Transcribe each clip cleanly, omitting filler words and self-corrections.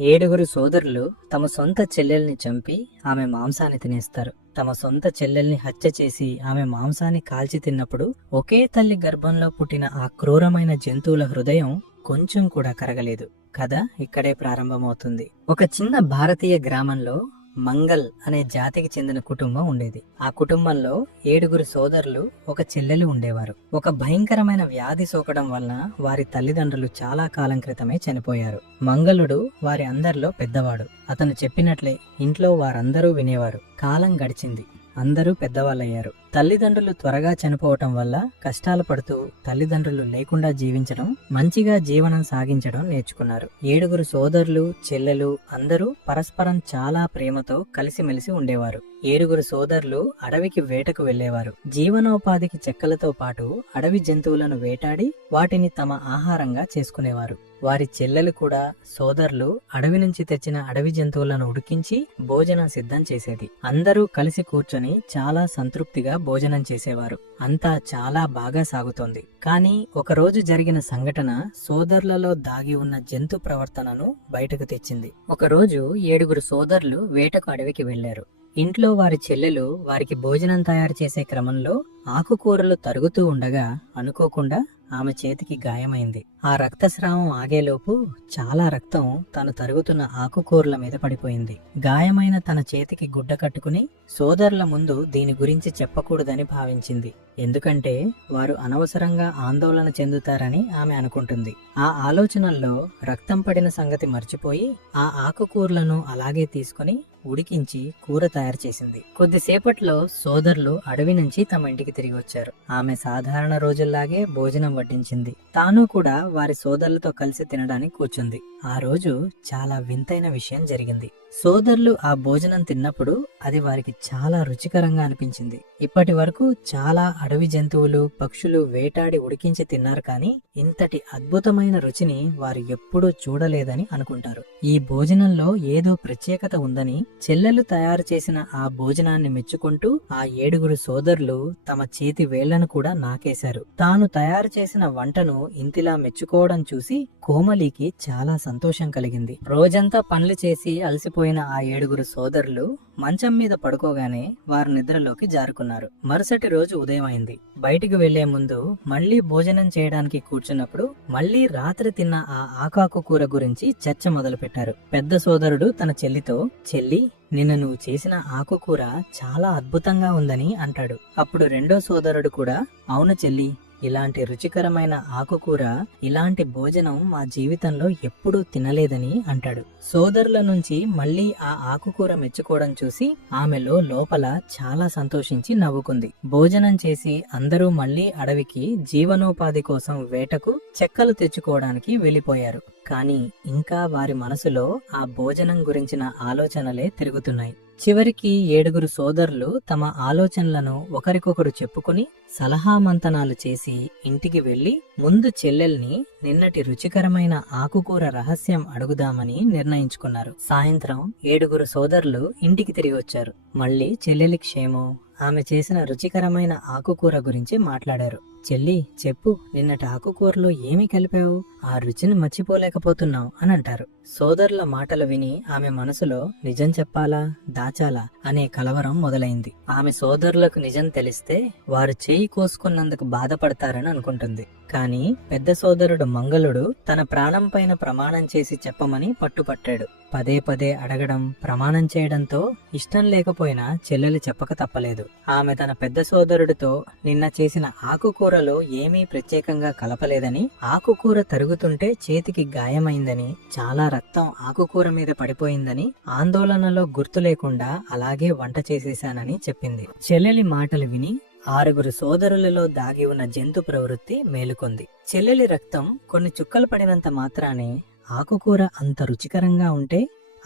ఏడుగురు సోదరులు తమ సొంత చెల్లెల్ని చంపి ఆమె మాంసాన్ని తినేస్తారు. తమ సొంత చెల్లెల్ని హత్య చేసి ఆమె మాంసాన్ని కాల్చి తిన్నప్పుడు ఒకే తల్లి గర్భంలో పుట్టిన ఆ క్రూరమైన జంతువుల హృదయం కొంచెం కూడా కరగలేదు. కథ ఇక్కడే ప్రారంభమవుతుంది. ఒక చిన్న భారతీయ గ్రామంలో మంగల్ అనే జాతికి చెందిన కుటుంబం ఉండేది. ఆ కుటుంబంలో 7 సోదరులు, ఒక చెల్లెలు ఉండేవారు. ఒక భయంకరమైన వ్యాధి సోకడం వలన వారి తల్లిదండ్రులు చాలా కాలం క్రితమే చనిపోయారు. మంగళుడు వారి అందరిలో పెద్దవాడు. అతను చెప్పినట్లే ఇంట్లో వారందరూ వినేవారు. కాలం గడిచింది. అందరూ పెద్దవాళ్ళయ్యారు. తల్లిదండ్రులు త్వరగా చనిపోవటం వల్ల కష్టాలు పడుతూ తల్లిదండ్రులు లేకుండా జీవించడం, మంచిగా జీవనం సాగించడం నేర్చుకున్నారు. 7 సోదరులు, చెల్లెలు అందరూ పరస్పరం చాలా ప్రేమతో కలిసిమెలిసి ఉండేవారు. 7 సోదరులు అడవికి వేటకు వెళ్లేవారు. జీవనోపాధికి చెక్కలతో పాటు అడవి జంతువులను వేటాడి వాటిని తమ ఆహారంగా చేసుకునేవారు. వారి చెల్లెలు కూడా సోదరులు అడవి నుంచి తెచ్చిన అడవి జంతువులను ఉడికించి భోజనం సిద్ధం చేసేది. అందరూ కలిసి కూర్చొని చాలా సంతృప్తిగా భోజనం చేసేవారు. అంతా చాలా బాగా సాగుతోంది. కానీ ఒకరోజు జరిగిన సంఘటన సోదరులలో దాగి ఉన్న జంతు ప్రవర్తనను బయటకు తెచ్చింది. ఒకరోజు 7 సోదరులు వేటకు అడవికి వెళ్లారు. ఇంట్లో వారి చెల్లెలు వారికి భోజనం తయారు చేసే క్రమంలో ఆకుకూరలు తరుగుతూ ఉండగా అనుకోకుండా ఆమె చేతికి గాయమైంది. ఆ రక్తస్రావం ఆగేలోపు చాలా రక్తం తను తరుగుతున్న ఆకుకూరల మీద పడిపోయింది. గాయమైన తన చేతికి గుడ్డ కట్టుకుని సోదరుల ముందు దీని గురించి చెప్పకూడదని భావించింది. ఎందుకంటే వారు అనవసరంగా ఆందోళన చెందుతారని ఆమె అనుకుంటుంది. ఆ ఆలోచనల్లో రక్తం పడిన సంగతి మర్చిపోయి ఆ ఆకుకూరలను అలాగే తీసుకుని ఉడికించి కూర తయారు చేసింది. కొద్దిసేపట్లో సోదరులు అడవి నుంచి తమ ఇంటికి తిరిగి వచ్చారు. ఆమె సాధారణ రోజుల్లాగే భోజనం వడ్డించింది. తాను కూడా వారి సోదరులతో కలిసి తినడానికి కూర్చుంది. ఆ రోజు చాలా వింతైన విషయం జరిగింది. సోదరులు ఆ భోజనం తిన్నప్పుడు అది వారికి చాలా రుచికరంగా అనిపించింది. ఇప్పటి వరకు చాలా అడవి జంతువులు, పక్షులు వేటాడి ఉడికించి తిన్నారు, కానీ ఇంతటి అద్భుతమైన రుచిని వారు ఎప్పుడూ చూడలేదని అనుకుంటారు. ఈ భోజనంలో ఏదో ప్రత్యేకత ఉందని చెల్లెలు తయారు చేసిన ఆ భోజనాన్ని మెచ్చుకుంటూ ఆ 7 సోదరులు తమ చేతి వేళ్లను కూడా నాకేశారు. తాను తయారు చేసిన వంటను ఇంతిలా మెచ్చుకోవడం చూసి కోమలికి చాలా సంతోషం కలిగింది. రోజంతా పనులు చేసి అలసిపోయిన ఆ 7 సోదరులు మంచం మీద పడుకోగానే వారు నిద్రలోకి జారుకున్నారు. మరుసటి రోజు ఉదయం అయింది. బయటికి వెళ్లే ముందు మళ్లీ భోజనం చేయడానికి కూర్చున్నప్పుడు మళ్లీ రాత్రి తిన్న ఆ ఆకాకు కూర గురించి చర్చ మొదలు పెట్టారు. పెద్ద సోదరుడు తన చెల్లితో, చెల్లి, నిన్న నువ్వు చేసిన ఆకుకూర చాలా అద్భుతంగా ఉందని అంటాడు. అప్పుడు రెండో సోదరుడు కూడా, అవును చెల్లి, ఇలాంటి రుచికరమైన ఆకుకూర, ఇలాంటి భోజనం మా జీవితంలో ఎప్పుడూ తినలేదని అంటాడు. సోదరుల నుంచి మళ్లీ ఆ ఆకుకూర మెచ్చుకోవడం చూసి ఆమెలో లోపల చాలా సంతోషించి నవ్వుకుంది. భోజనం చేసి అందరూ మళ్లీ అడవికి జీవనోపాధి కోసం వేటకు చెక్కలు తెచ్చుకోవడానికి వెళ్లిపోయారు. కానీ ఇంకా వారి మనసులో ఆ భోజనం గురించిన ఆలోచనలే తిరుగుతున్నాయి. చివరికి 7 సోదరులు తమ ఆలోచనలను ఒకరికొకరు చెప్పుకుని సలహా మంతనాలు చేసి ఇంటికి వెళ్లి ముందు చెల్లెల్ని నిన్నటి రుచికరమైన ఆకుకూర రహస్యం అడుగుదామని నిర్ణయించుకున్నారు. సాయంత్రం 7 సోదరులు ఇంటికి తిరిగి వచ్చారు. మళ్లీ చెల్లెలి క్షేమం, ఆమె చేసిన రుచికరమైన ఆకుకూర గురించి మాట్లాడారు. చెల్లి, చెప్పు, నిన్నటి ఆకుకూరలో ఏమి కలిపావు? ఆ రుచిని మర్చిపోలేకపోతున్నావు అని అంటారు. సోదరుల మాటలు విని ఆమె మనసులో నిజం చెప్పాలా, దాచాలా అనే కలవరం మొదలైంది. ఆమె సోదరులకు నిజం తెలిస్తే వారు చేయి కోసుకున్నందుకు బాధపడతారని అనుకుంటుంది. కానీ పెద్ద సోదరుడు మంగళుడు తన ప్రాణం పైన ప్రమాణం చేసి చెప్పమని పట్టుపట్టాడు. పదే పదే అడగడం, ప్రమాణం చేయడంతో ఇష్టం లేకపోయినా చెల్లెలు చెప్పక తప్పలేదు. ఆమె తన పెద్ద సోదరుడితో నిన్న చేసిన ఆకుకూరలో ఏమీ ప్రత్యేకంగా కలపలేదని, ఆకుకూర తరుగుతుంటే చేతికి గాయమైందని, చాలా రక్తం ఆకుకూర మీద పడిపోయిందని, ఆందోళనలో గుర్తు లేకుండా అలాగే వంట చేసేశానని చెప్పింది. చెల్లెలి మాటలు విని 6 సోదరులలో దాగి ఉన్న జంతు ప్రవృత్తి మేలుకొంది. చెల్లెలి రక్తం కొన్ని చుక్కలు పడినంత మాత్రానే ఆకుకూర అంత రుచికరంగా ఉంటే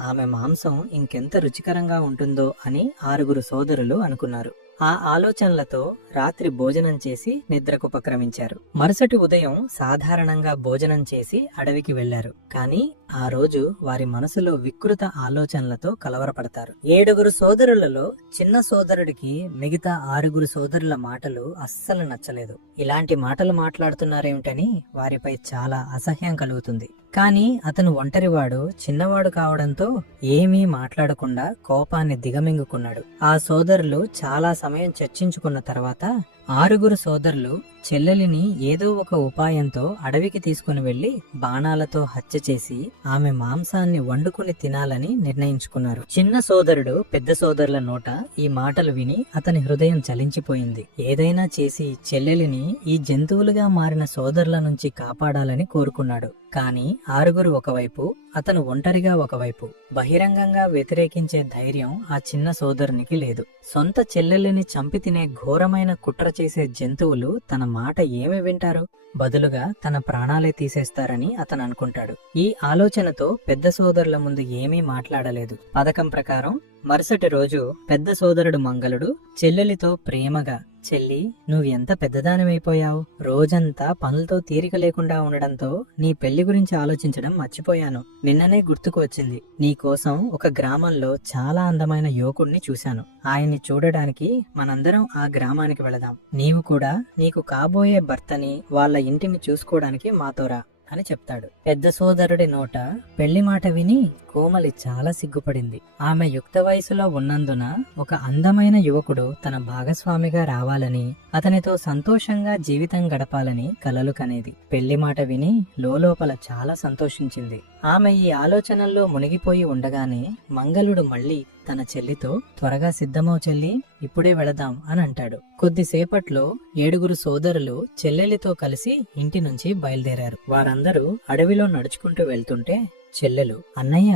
ఆమె మాంసం ఇంకెంత రుచికరంగా ఉంటుందో అని 6 సోదరులు అనుకున్నారు. ఆ ఆలోచనలతో రాత్రి భోజనం చేసి నిద్రకు ఉపక్రమించారు. మరుసటి ఉదయం సాధారణంగా భోజనం చేసి అడవికి వెళ్లారు. కానీ ఆ రోజు వారి మనసులో వికృత ఆలోచనలతో కలవరపడతారు. 7 సోదరులలో చిన్న సోదరుడికి మిగతా 6 సోదరుల మాటలు అస్సలు నచ్చలేదు. ఇలాంటి మాటలు మాట్లాడుతున్నారేమిటని వారిపై చాలా అసహ్యం కలుగుతుంది. కానీ అతను ఒంటరివాడు, చిన్నవాడు కావడంతో ఏమీ మాట్లాడకుండా కోపాన్ని దిగమింగుకున్నాడు. ఆ సోదరులు చాలా సమయం చర్చించుకున్న తర్వాత 6 సోదరులు చెల్లెలిని ఏదో ఒక ఉపాయంతో అడవికి తీసుకుని వెళ్లి బాణాలతో హత్య చేసి ఆమె మాంసాన్ని వండుకుని తినాలని నిర్ణయించుకున్నారు. చిన్న సోదరుడు పెద్ద సోదరుల నోట ఈ మాటలు విని అతని హృదయం చలించిపోయింది. ఏదైనా చేసి చెల్లెలిని ఈ జంతువులుగా మారిన సోదరుల నుంచి కాపాడాలని కోరుకున్నాడు. కానీ 6 ఒకవైపు, అతను ఒంటరిగా ఒకవైపు. బహిరంగంగా వ్యతిరేకించే ధైర్యం ఆ చిన్న సోదరునికి లేదు. సొంత చెల్లెలిని చంపి తినే ఘోరమైన కుట్ర చేసే జంతువులు తన మాట ఏమి వింటారు? బదులుగా తన ప్రాణాలే తీసేస్తారని అతను అనుకుంటాడు. ఈ ఆలోచనతో పెద్ద సోదరుల ముందు ఏమీ మాట్లాడలేదు. పథకం ప్రకారం మరుసటి రోజు పెద్ద సోదరుడు మంగళుడు చెల్లెలితో ప్రేమగా, చెల్లి, నువ్వు ఎంత పెద్దదానివైపోయావు. రోజంతా పనులతో తీరిక లేకుండా ఉండడంతో నీ పెళ్లి గురించి ఆలోచించడం మర్చిపోయాను. నిన్ననే గుర్తుకు వచ్చింది. నీ కోసం ఒక గ్రామంలో చాలా అందమైన యువకుడిని చూశాను. ఆయన్ని చూడడానికి మనందరం ఆ గ్రామానికి వెళదాం. నీవు కూడా నీకు కాబోయే భర్తని, వాళ్ళ ఇంటిని చూసుకోవడానికి మాతోరా అని చెప్తాడు. పెద్ద సోదరుడి నోట పెళ్లి మాట విని కోమలి చాలా సిగ్గుపడింది. ఆమె యుక్త వయసులో ఉన్నందున ఒక అందమైన యువకుడు తన భాగస్వామిగా రావాలని, అతనితో సంతోషంగా జీవితం గడపాలని కలలు కనేది. పెళ్లి మాట విని లోలోపల చాలా సంతోషించింది. ఆమె ఈ ఆలోచనల్లో మునిగిపోయి ఉండగానే మంగళుడు మళ్ళీ తన చెల్లితో, త్వరగా సిద్ధమవు చెల్లి, ఇప్పుడే వెళదాం అని అంటాడు. కొద్దిసేపట్లో 7 సోదరులు చెల్లెలితో కలిసి ఇంటి నుంచి బయలుదేరారు. వారందరూ అడవిలో నడుచుకుంటూ వెళ్తుంటే చెల్లెలు, అన్నయ్య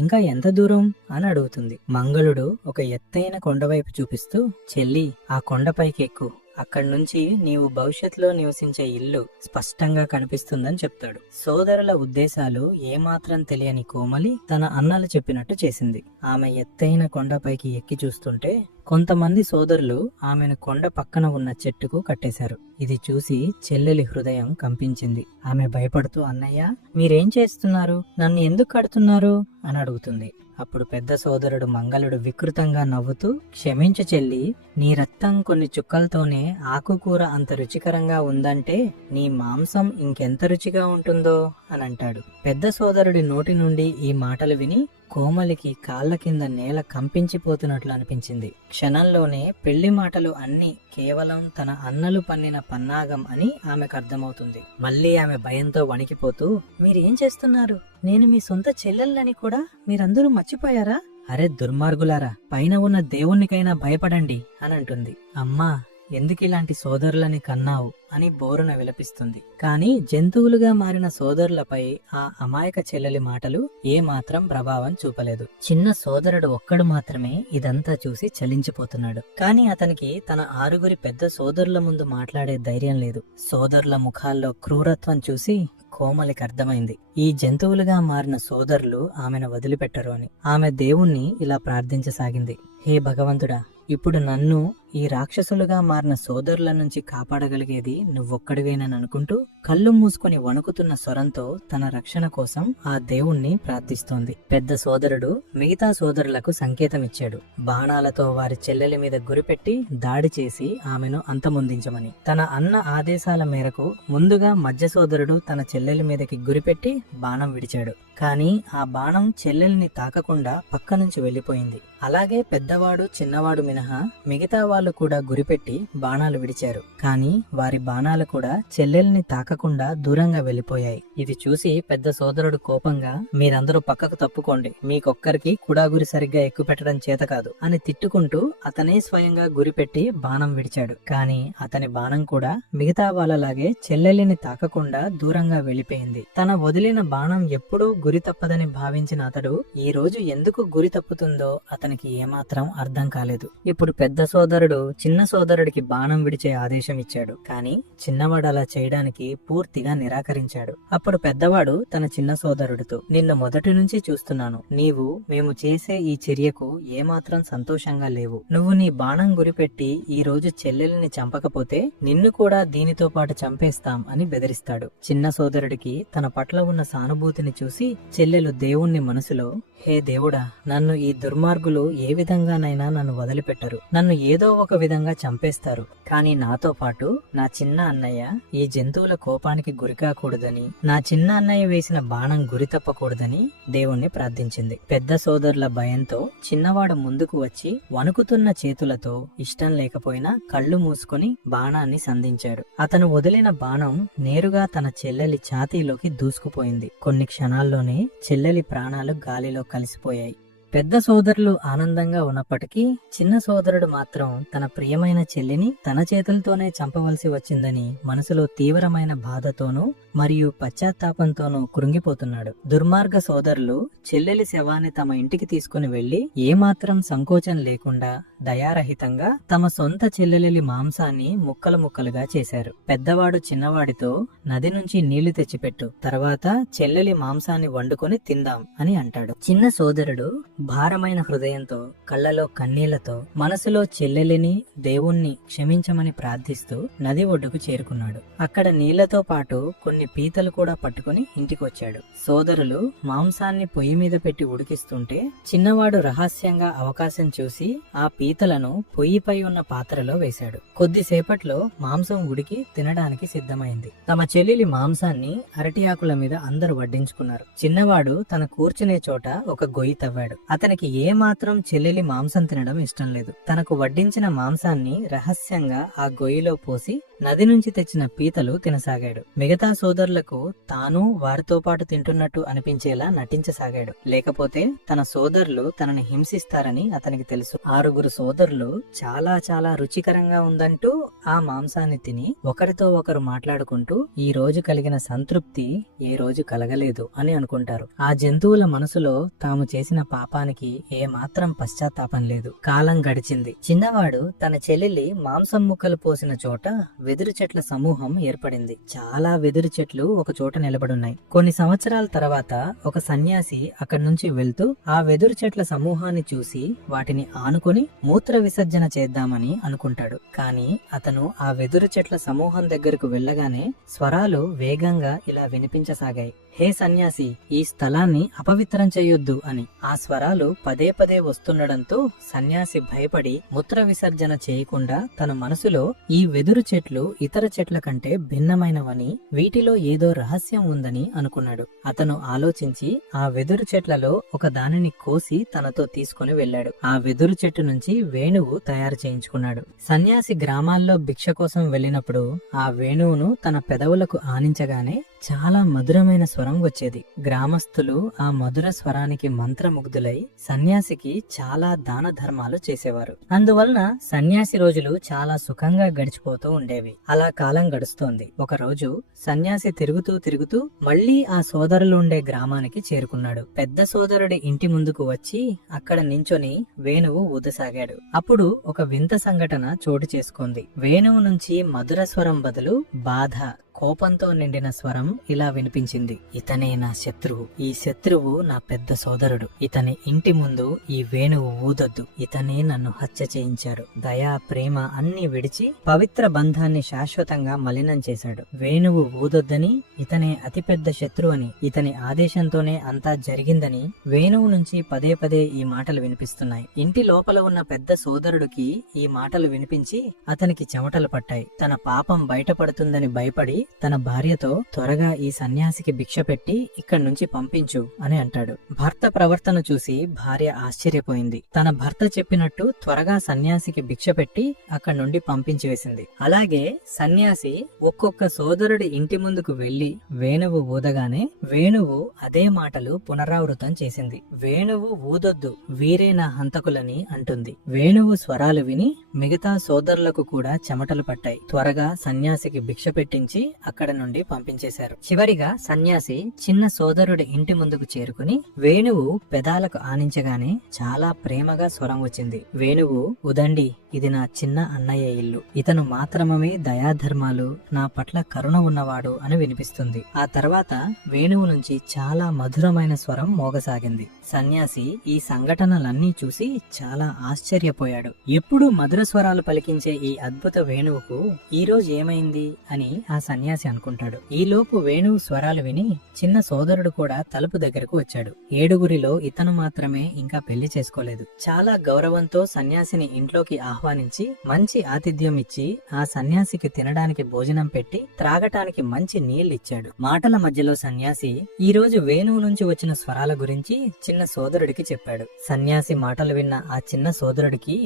ఇంకా ఎంత దూరం అని అడుగుతుంది. మంగళుడు ఒక ఎత్తైన కొండవైపు చూపిస్తూ, చెల్లి, ఆ కొండపైకి ఎక్కు. అక్కడి నుంచి నీవు భవిష్యత్తులో నివసించే ఇల్లు స్పష్టంగా కనిపిస్తుందని చెప్తాడు. సోదరుల ఉద్దేశాలు ఏమాత్రం తెలియని కోమలి తన అన్నలు చెప్పినట్టు చేసింది. ఆమె ఎత్తైన కొండపైకి ఎక్కి చూస్తుంటే కొంతమంది సోదరులు ఆమెను కొండ పక్కన ఉన్న చెట్టుకు కట్టేశారు. ఇది చూసి చెల్లెలి హృదయం కంపించింది. ఆమె భయపడుతూ, అన్నయ్య, మీరేం చేస్తున్నారు? నన్ను ఎందుకు కడుతున్నారు అని అడుగుతుంది. అప్పుడు పెద్ద సోదరుడు మంగళుడు వికృతంగా నవ్వుతూ, క్షమించు చెల్లి, నీ రక్తం కొన్ని చుక్కలతోనే ఆకుకూర అంత రుచికరంగా ఉందంటే నీ మాంసం ఇంకెంత రుచిగా ఉంటుందో అని అంటాడు. పెద్ద సోదరుడి నోటి నుండి ఈ మాటలు విని కోమలికి కాళ్ల కింద నేల కంపించిపోతున్నట్లు అనిపించింది. క్షణంలోనే పెళ్లి మాటలు అన్నీ కేవలం తన అన్నలు పన్నిన పన్నాగం అని ఆమెకు అర్థమవుతుంది. మళ్ళీ ఆమె భయంతో వణికిపోతూ, మీరేం చేస్తున్నారు? నేను మీ సొంత చెల్లెళ్ళని కూడా మీరందరూ మర్చిపోయారా? అరే దుర్మార్గులారా, పైన ఉన్న దేవునికైనా భయపడండి అని అంటుంది. అమ్మా, ఎందుకు ఇలాంటి సోదరులని కన్నావు అని బోరున విలపిస్తుంది. కానీ జంతువులుగా మారిన సోదరులపై ఆ అమాయక చెల్లెలి మాటలు ఏమాత్రం ప్రభావం చూపలేదు. చిన్న సోదరుడు ఒక్కడు మాత్రమే ఇదంతా చూసి చలించిపోతున్నాడు. కానీ అతనికి తన 6 పెద్ద సోదరుల ముందు మాట్లాడే ధైర్యం లేదు. సోదరుల ముఖాల్లో క్రూరత్వం చూసి కోమలికి అర్థమైంది, ఈ జంతువులుగా మారిన సోదరులు ఆమెను వదిలిపెట్టరు అని. ఆమె దేవుణ్ణి ఇలా ప్రార్థించసాగింది, హే భగవంతుడా, ఇప్పుడు నన్ను ఈ రాక్షసులుగా మారిన సోదరుల నుంచి కాపాడగలిగేది నువ్వొక్కడివేనని అనుకుంటూ కళ్ళు మూసుకొని వణుకుతున్న స్వరంతో తన రక్షణ కోసం ఆ దేవుణ్ణి ప్రార్థిస్తోంది. పెద్ద సోదరుడు మిగతా సోదరులకు సంకేతం ఇచ్చాడు. బాణాలతో వారి చెల్లెలి మీద గురిపెట్టి దాడి చేసి ఆమెను అంతమొందించమని. తన అన్న ఆదేశాల మేరకు ముందుగా మధ్య సోదరుడు తన చెల్లెలి మీదకి గురిపెట్టి బాణం విడిచాడు. కానీ ఆ బాణం చెల్లెల్ని తాకకుండా పక్క నుంచి వెళ్లిపోయింది. అలాగే పెద్దవాడు, చిన్నవాడు మినహా మిగతా వాళ్ళు కూడా గురిపెట్టి బాణాలు విడిచారు. కానీ వారి బాణాలు కూడా చెల్లెల్ని తాకకుండా దూరంగా వెళ్లిపోయాయి. ఇది చూసి పెద్ద సోదరుడు కోపంగా, మీరందరూ పక్కకు తప్పుకోండి, మీకొక్కరికి కూడా గురి సరిగ్గా ఎక్కుపెట్టడం చేత కాదు అని తిట్టుకుంటూ అతనే స్వయంగా గురిపెట్టి బాణం విడిచాడు. కానీ అతని బాణం కూడా మిగతా వాళ్ళలాగే చెల్లెలిని తాకకుండా దూరంగా వెళ్లిపోయింది. తన వదిలిన బాణం ఎప్పుడూ గురి తప్పదని భావించిన అతడు ఈ రోజు ఎందుకు గురి తప్పుతుందో అతనికి ఏమాత్రం అర్థం కాలేదు. ఇప్పుడు పెద్ద సోదరుడు చిన్న సోదరుడికి బాణం విడిచే ఆదేశం ఇచ్చాడు. కానీ చిన్నవాడు అలా చేయడానికి పూర్తిగా నిరాకరించాడు. అప్పుడు పెద్దవాడు తన చిన్న సోదరుడితో, నిన్ను మొదటి నుంచి చూస్తున్నాను. నీవు మేము చేసే ఈ చర్యకు ఏమాత్రం సంతోషంగా లేవు. నువ్వు నీ బాణం గురిపెట్టి ఈ రోజు చెల్లెల్ని చంపకపోతే నిన్ను కూడా దీనితో పాటు చంపేస్తాం అని బెదిరిస్తాడు. చిన్న సోదరుడికి తన పట్ల ఉన్న సానుభూతిని చూసి చెల్లెలు దేవుణ్ణి మనసులో, హే దేవుడా, నన్ను ఈ దుర్మార్గులు ఏ విధంగానైనా నన్ను వదిలిపెట్టరు. నన్ను ఏదో ఒక విధంగా చంపేస్తారు, కానీ నాతో పాటు నా చిన్న అన్నయ్య ఈ జంతువుల కోపానికి గురికాకూడదని, నా చిన్న అన్నయ్య వేసిన బాణం గురి తప్పకూడదని దేవుణ్ణి ప్రార్థించింది. పెద్ద సోదరుల భయంతో చిన్నవాడు ముందుకు వచ్చి వణుకుతున్న చేతులతో ఇష్టం లేకపోయినా కళ్ళు మూసుకొని బాణాన్ని సంధించాడు. అతను వదిలిన బాణం నేరుగా తన చెల్లెలి ఛాతీలోకి దూసుకుపోయింది. కొన్ని క్షణాల్లోనే చెల్లెలి ప్రాణాలు గాలిలో కలిసిపోయాయి. పెద్ద సోదరులు ఆనందంగా ఉన్నప్పటికీ చిన్న సోదరుడు మాత్రం తన ప్రియమైన చెల్లిని తన చేతులతోనే చంపవలసి వచ్చిందని మనసులో తీవ్రమైన బాధతోనూ మరియు పశ్చాత్తాపంతోనూ కృంగిపోతున్నాడు. దుర్మార్గ సోదరులు చెల్లెలి శవాన్ని తమ ఇంటికి తీసుకుని వెళ్లి ఏమాత్రం సంకోచం లేకుండా దయారహితంగా తమ సొంత చెల్లెలి మాంసాన్ని ముక్కలు ముక్కలుగా చేశారు. పెద్దవాడు చిన్నవాడితో నది నుంచి నీళ్లు తెచ్చిపెట్టు, తర్వాత చెల్లెలి మాంసాన్ని వండుకొని తిందాం అని అంటాడు. చిన్న సోదరుడు భారమైన హృదయంతో, కళ్ళలో కన్నీళ్లతో, మనసులో చెల్లెలిని దేవుణ్ణి క్షమించమని ప్రార్థిస్తూ నది ఒడ్డుకు చేరుకున్నాడు. అక్కడ నీళ్లతో పాటు కొన్ని పీతలు కూడా పట్టుకుని ఇంటికి వచ్చాడు. సోదరులు మాంసాన్ని పొయ్యి మీద పెట్టి ఉడికిస్తుంటే చిన్నవాడు రహస్యంగా అవకాశం చూసి ఆ పీతలను పొయ్యిపై ఉన్న పాత్రలో వేశాడు. కొద్దిసేపట్లో మాంసం ఉడికి తినడానికి సిద్ధమైంది. తమ చెల్లెలి మాంసాన్ని అరటి ఆకుల మీద అందరూ వడ్డించుకున్నారు. చిన్నవాడు తన కూర్చునే చోట ఒక గొయ్యి తవ్వాడు. అతనికి ఏ మాత్రం చెల్లెలి మాంసం తినడం ఇష్టం లేదు. తనకు వడ్డించిన మాంసాన్ని రహస్యంగా ఆ గొయ్యిలో పోసి నది నుంచి తెచ్చిన పీతలు తినసాగాడు. మిగతా సోదరులకు తాను వారితో పాటు తింటున్నట్టు అనిపించేలా నటించసాగాడు. లేకపోతే తన సోదరులు తనని హింసిస్తారని అతనికి తెలుసు. 6 సోదరులు చాలా చాలా రుచికరంగా ఉందంటూ ఆ మాంసాన్ని తిని ఒకరితో ఒకరు మాట్లాడుకుంటూ ఈ రోజు కలిగిన సంతృప్తి ఏ రోజు కలగలేదు అని అనుకుంటారు. ఆ జంతువుల మనసులో తాము చేసిన పాపానికి ఏ మాత్రం పశ్చాత్తాపం లేదు. కాలం గడిచింది. చిన్నవాడు తన చెల్లెలి మాంసం ముక్కలు పోసిన చోట వెదురు చెట్ల సమూహం ఏర్పడింది. చాలా వెదురు చెట్లు ఒక చోట నిలబడున్నాయి. కొన్ని సంవత్సరాల తర్వాత ఒక సన్యాసి అక్కడి నుంచి వెళ్తూ ఆ వెదురు చెట్ల సమూహాన్ని చూసి వాటిని ఆనుకొని మూత్ర విసర్జన చేద్దామని అనుకుంటాడు. కానీ అతను ఆ వెదురు చెట్ల సమూహం దగ్గరకు వెళ్ళగానే స్వరాలు వేగంగా ఇలా వినిపించసాగాయి. హే సన్యాసి, ఈ స్థలాన్ని అపవిత్రం చేయొద్దు అని. ఆ స్వరాలు పదే పదే వస్తుండడంతో సన్యాసి భయపడి మూత్ర విసర్జన చేయకుండా తన మనసులో ఈ వెదురు చెట్లు ఇతర చెట్ల కంటే భిన్నమైనవని, వీటిలో ఏదో రహస్యం ఉందని అనుకున్నాడు. అతను ఆలోచించి ఆ వెదురు చెట్లలో ఒక దానిని కోసి తనతో తీసుకుని వెళ్ళాడు. ఆ వెదురు చెట్టు నుంచి వేణువు తయారు చేయించుకున్నాడు. సన్యాసి గ్రామాల్లో భిక్ష కోసం వెళ్ళినప్పుడు ఆ వేణువును తన పెదవులకు ఆనించగానే చాలా మధురమైన స్వరం వచ్చేది. గ్రామస్తులు ఆ మధుర స్వరానికి మంత్రముగ్ధులై సన్యాసికి చాలా దాన ధర్మాలు చేసేవారు. అందువలన సన్యాసి రోజులు చాలా సుఖంగా గడిచిపోతూ ఉండేవి. అలా కాలం గడుస్తోంది. ఒక రోజు సన్యాసి తిరుగుతూ తిరుగుతూ మళ్లీ ఆ సోదరులు ఉండే గ్రామానికి చేరుకున్నాడు. పెద్ద సోదరుడి ఇంటి ముందుకు వచ్చి అక్కడ నించొని వేణువు ఊదసాగాడు. అప్పుడు ఒక వింత సంఘటన చోటు చేసుకుంది. వేణువు నుంచి మధుర స్వరం బదులు బాధ, కోపంతో నిండిన స్వరం ఇలా వినిపించింది. ఇతనే నా శత్రువు. ఈ శత్రువు నా పెద్ద సోదరుడు. ఇతని ఇంటి ముందు ఈ వేణువు ఊదొద్దు. ఇతనే నన్ను హత్య చేయించారు. దయా, ప్రేమ అన్ని విడిచి పవిత్ర బంధాన్ని శాశ్వతంగా మలినం చేశాడు. వేణువు ఊదొద్దని, ఇతనే అతిపెద్ద శత్రువు అని, ఇతని ఆదేశంతోనే అంతా జరిగిందని వేణువు నుంచి పదే పదే ఈ మాటలు వినిపిస్తున్నాయి. ఇంటి లోపల ఉన్న పెద్ద సోదరుడికి ఈ మాటలు వినిపించి అతనికి చెమటలు పట్టాయి. తన పాపం బయటపడుతుందని భయపడి తన భార్యతో త్వరగా ఈ సన్యాసికి భిక్ష పెట్టి ఇక్కడి నుంచి పంపించు అని అంటాడు. భర్త ప్రవర్తన చూసి భార్య ఆశ్చర్యపోయింది. తన భర్త చెప్పినట్టు త్వరగా సన్యాసికి భిక్ష పెట్టి అక్కడి నుండి పంపించి వేసింది. అలాగే సన్యాసి ఒక్కొక్క సోదరుడి ఇంటి ముందుకు వెళ్లి వేణువు ఊదగానే వేణువు అదే మాటలు పునరావృతం చేసింది. వేణువు ఊదొద్దు, వీరే నా హంతకులని అంటుంది. వేణువు స్వరాలు విని మిగతా సోదరులకు కూడా చెమటలు పట్టాయి. త్వరగా సన్యాసికి భిక్ష పెట్టించి అక్కడ నుండి పంపించేశారు. చివరిగా సన్యాసి చిన్న సోదరుడి ఇంటి ముందుకు చేరుకుని వేణువు పెదాలకు ఆనించగానే చాలా ప్రేమగా స్వరం వచ్చింది. వేణువు ఉదండి, ఇది నా చిన్న అన్నయ్య ఇల్లు. ఇతను మాత్రమే దయాధర్మాలు, నా పట్ల కరుణ ఉన్నవాడు అని వినిపిస్తుంది. ఆ తర్వాత వేణువు నుంచి చాలా మధురమైన స్వరం మోగసాగింది. సన్యాసి ఈ సంఘటనలన్నీ చూసి చాలా ఆశ్చర్యపోయాడు. ఎప్పుడు మధుర స్వరాలు పలికించే ఈ అద్భుత వేణువుకు ఈ రోజు ఏమైంది అని ఆ సన్యాసి సన్యాసి అనుకుంటాడు. ఈలోపు వేణువు స్వరాలు విని చిన్న సోదరుడు కూడా తలుపు దగ్గరకు వచ్చాడు. 7గురిలో ఇతను మాత్రమే ఇంకా పెళ్లి చేసుకోలేదు. చాలా గౌరవంతో సన్యాసిని ఇంట్లోకి ఆహ్వానించి మంచి ఆతిథ్యం ఇచ్చి ఆ సన్యాసికి తినడానికి భోజనం పెట్టి త్రాగటానికి మంచి నీళ్లిచ్చాడు. మాటల మధ్యలో సన్యాసి ఈ రోజు వేణువు నుంచి వచ్చిన స్వరాల గురించి చిన్న సోదరుడికి చెప్పాడు. సన్యాసి మాటలు విన్న ఆ చిన్న సోదరుడికి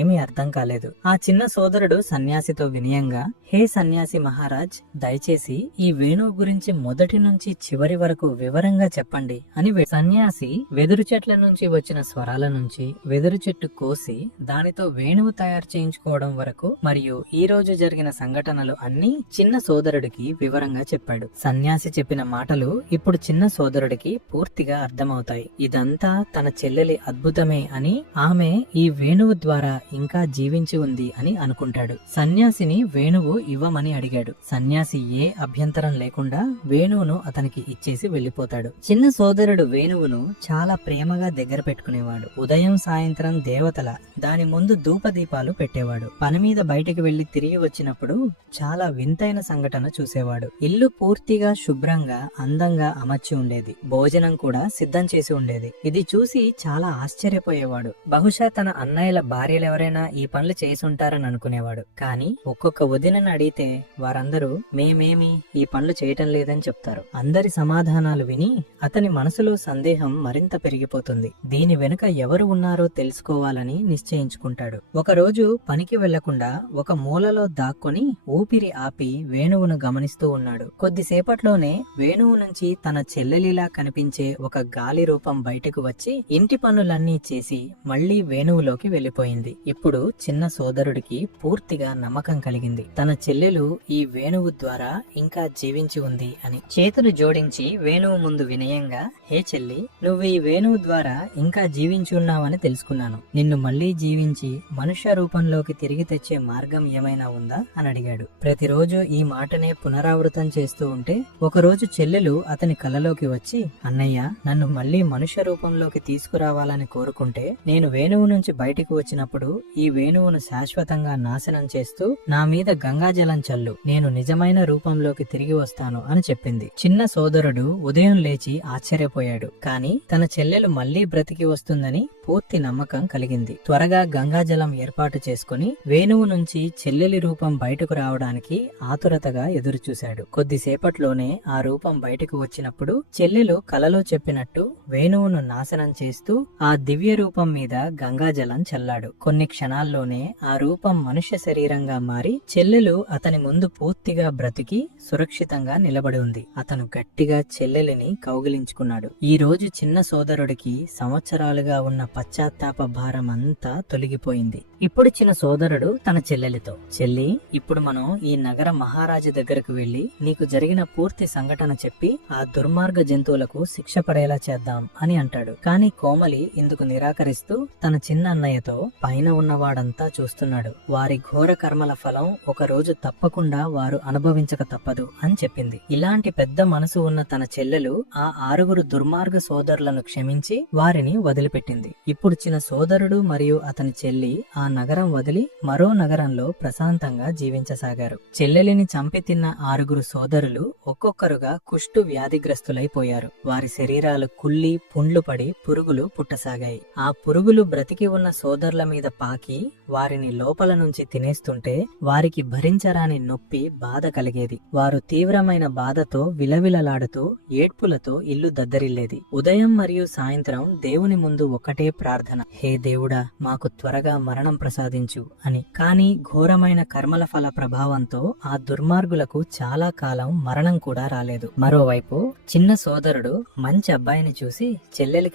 ఏమీ అర్థం కాలేదు. ఆ చిన్న సోదరుడు సన్యాసితో వినయంగా, హే సన్యాసి మహారాజ్, దయచేసి ఈ వేణువు గురించి మొదటి నుంచి చివరి వరకు వివరంగా చెప్పండి అని సన్యాసి వెదురు చెట్ల నుంచి వచ్చిన స్వరాల నుంచి వెదురు చెట్టు కోసి దానితో వేణువు తయారు చేయించుకోవడం వరకు మరియు ఈ రోజు జరిగిన సంఘటనలు అన్ని చిన్న సోదరుడికి వివరంగా చెప్పాడు. సన్యాసి చెప్పిన మాటలు ఇప్పుడు చిన్న సోదరుడికి పూర్తిగా అర్థమవుతాయి. ఇదంతా తన చెల్లెలి అద్భుతమే అని, ఆమె ఈ వేణువు ద్వారా ఇంకా జీవించి ఉంది అని అనుకుంటాడు. సన్యాసిని వేణువు ఇవ్వమని అడిగాడు. సన్యాసి ఏ అభ్యంతరం లేకుండా వేణువును అతనికి ఇచ్చేసి వెళ్లిపోతాడు. చిన్న సోదరుడు వేణువును చాలా ప్రేమగా దగ్గర పెట్టుకునేవాడు. ఉదయం సాయంత్రం దేవతల దాని ముందు ధూపదీపాలు పెట్టేవాడు. పని మీద బయటికి వెళ్లి తిరిగి వచ్చినప్పుడు చాలా వింతైన సంఘటన చూసేవాడు. ఇల్లు పూర్తిగా శుభ్రంగా అందంగా అమర్చి ఉండేది. భోజనం కూడా సిద్ధం చేసి ఉండేది. ఇది చూసి చాలా ఆశ్చర్యపోయేవాడు. బహుశా తన అన్నయ్యల భార్యలెవరైనా ఈ పనులు చేసుంటారని అనుకునేవాడు. కానీ ఒక్కొక్క వదినని అడిగితే వారందరూ మేమేమి ఈ పనులు చేయటం లేదని చెప్తారు. అందరి సమాధానాలు విని అతని మనసులో సందేహం మరింత పెరిగిపోతుంది. దీని వెనుక ఎవరు ఉన్నారో తెలుసుకోవాలని నిశ్చయించుకుంటాడు. ఒకరోజు పనికి వెళ్లకుండా ఒక మూలలో దాక్కొని ఊపిరి ఆపి వేణువును గమనిస్తూ ఉన్నాడు. కొద్దిసేపట్లోనే వేణువు నుంచి తన చెల్లెలిలా కనిపించే ఒక గాలి రూపం బయటకు వచ్చి ఇంటి పనులన్నీ చేసి మళ్లీ వేణువులోకి వెళ్లిపోయింది. ఇప్పుడు చిన్న సోదరుడికి పూర్తిగా నమ్మకం కలిగింది. తన చెల్లెలు ఈ వేణువు ద్వారా ఇంకా జీవించి ఉంది అని. చేతులు జోడించి వేణువు ముందు వినయంగా, హే చెల్లి, నువ్వు ఈ వేణువు ద్వారా ఇంకా జీవించి ఉన్నావని తెలుసుకున్నాను. నిన్ను మళ్లీ జీవించి మనుష్య రూపంలోకి తిరిగి తెచ్చే మార్గం ఏమైనా ఉందా అని అడిగాడు. ప్రతిరోజు ఈ మాటనే పునరావృతం చేస్తూ ఉంటే ఒకరోజు చెల్లెలు అతని కలలోకి వచ్చి, అన్నయ్య, నన్ను మళ్లీ మనుష్య రూపంలోకి తీసుకురావాలని కోరుకుంటే నేను వేణువు నుంచి బయటికి వచ్చినప్పుడు ఈ వేణువును శాశ్వతంగా నాశనం చేస్తూ నా మీద గంగాజలం చల్లు, నేను నిజమైన రూపంలోకి తిరిగి వస్తాను అని చెప్పింది. చిన్న సోదరుడు ఉదయం లేచి ఆశ్చర్యపోయాడు. కానీ తన చెల్లెలు మళ్లీ బ్రతికి వస్తుందని పూర్తి నమ్మకం కలిగింది. త్వరగా గంగాజలం ఏర్పాటు చేసుకుని వేణువు నుంచి చెల్లెలి రూపం బయటకు రావడానికి ఆతురతగా ఎదురుచూశాడు. కొద్దిసేపట్లోనే ఆ రూపం బయటకు వచ్చినప్పుడు చెల్లెలు కలలో చెప్పినట్టు వేణువును నాశనం చేస్తూ ఆ దివ్య రూపం మీద గంగాజలం చల్లాడు. కొన్ని క్షణాల్లోనే ఆ రూపం మనుష్య శరీరంగా మారి చెల్లెలు అతని ముందు పూర్తిగా బ్రతికి సురక్షితంగా నిలబడి ఉంది. అతను గట్టిగా చెల్లెలిని కౌగిలించుకున్నాడు. ఈ రోజు చిన్న సోదరుడికి సంవత్సరాలుగా ఉన్న పశ్చాత్తాప భారం అంతా తొలగిపోయింది. ఇప్పుడు చిన్న సోదరుడు తన చెల్లెలితో, చెల్లి, ఇప్పుడు మనం ఈ నగర మహారాజు దగ్గరకు వెళ్లి నీకు జరిగిన పూర్తి సంఘటన చెప్పి ఆ దుర్మార్గ జంతువులకు శిక్ష పడేలా చేద్దాం అని అంటాడు. కానీ కోమలి ఇందుకు నిరాకరిస్తూ తన చిన్న అన్నయ్యతో, పైన ఉన్నవాడంతా చూస్తున్నాడు, వారి ఘోర కర్మల ఫలం ఒక రోజు తప్పకుండా వారు అనుభవించక తప్పదు అని చెప్పింది. ఇలాంటి పెద్ద మనసు ఉన్న తన చెల్లెలు ఆ 6 దుర్మార్గ సోదరులను క్షమించి వారిని వదిలిపెట్టింది. ఇప్పుడు చిన్న సోదరుడు మరియు అతని చెల్లి ఆ నగరం వదిలి మరో నగరంలో ప్రశాంతంగా జీవించసాగారు. చెల్లెలిని చంపి తిన్న 6 సోదరులు ఒక్కొక్కరుగా కుష్టు వ్యాధిగ్రస్తులైపోయారు. వారి శరీరాలు కుళ్ళి పుండ్లు పడి పురుగులు పుట్టసాగాయి. ఆ పురుగులు బ్రతికి ఉన్న సోదరుల మీద పాకి వారిని లోపల నుంచి తినేస్తుంటే వారికి భరించరాని నొప్పి, బాధ కలిగేది. వారు తీవ్రమైన బాధతో విలవిలలాడుతూ ఏడ్పులతో ఇల్లు దద్దరిల్లేది. ఉదయం మరియు సాయంత్రం దేవుని ముందు ఒకటే ప్రార్థన, హే దేవుడా, మాకు త్వరగా మరణం ప్రసాదించు అని. కానీ ఘోరమైన కర్మల ఫల ప్రభావంతో ఆ దుర్మార్గులకు చాలా కాలం మరణం కూడా రాలేదు. మరోవైపు చిన్న సోదరుడు మంచి అబ్బాయిని చూసి చెల్లెలికి